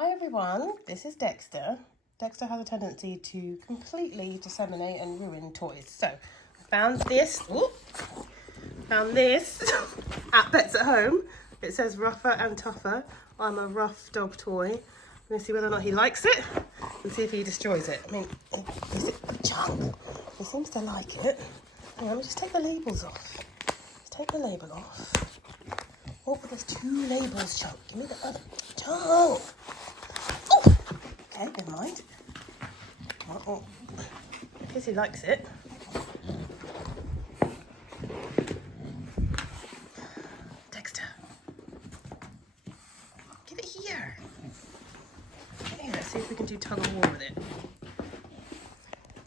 Hi everyone, this is Dexter. Dexter has a tendency to completely disseminate and ruin toys. So I found this at Pets at Home. It says Ruffer and Tuffer. I'm a rough dog toy. I'm going to see whether or not he likes it and see if he destroys it. I mean, is it a chunk? He seems to like it. Hang on, let me just take the labels off. Let's take the label off. Oh, there's two labels, Chunk. Give me the other. Chunk! Oh! Okay, never mind. Oh. I guess he likes it. Dexter. Give it here. Get here, let's see if we can do tug of war with it.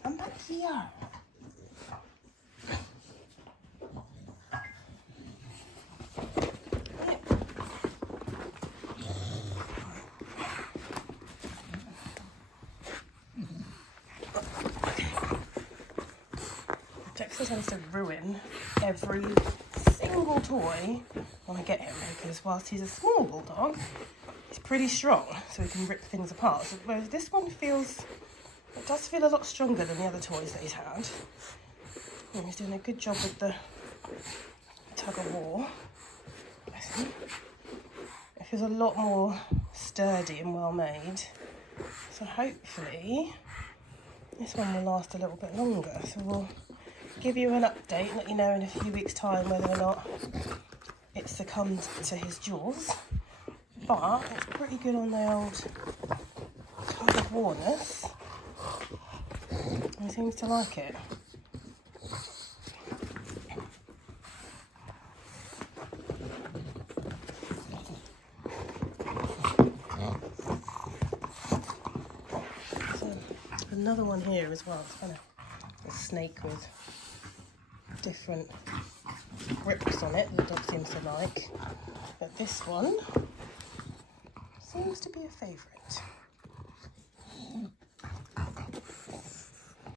Come back here. Dexter tends to ruin every single toy when I get him, because whilst he's a small bulldog, he's pretty strong, so he can rip things apart. So, whereas this one it does feel a lot stronger than the other toys that he's had. And he's doing a good job with the tug of war. It feels a lot more sturdy and well made. So hopefully this one will last a little bit longer. So we'll give you an update, let you know in a few weeks' time whether or not it succumbed to his jaws. But it's pretty good on the old tug of warness. He seems to like it. So, another one here as well. It's kind of a snake with different grips on it the dog seems to like, but this one seems to be a favourite.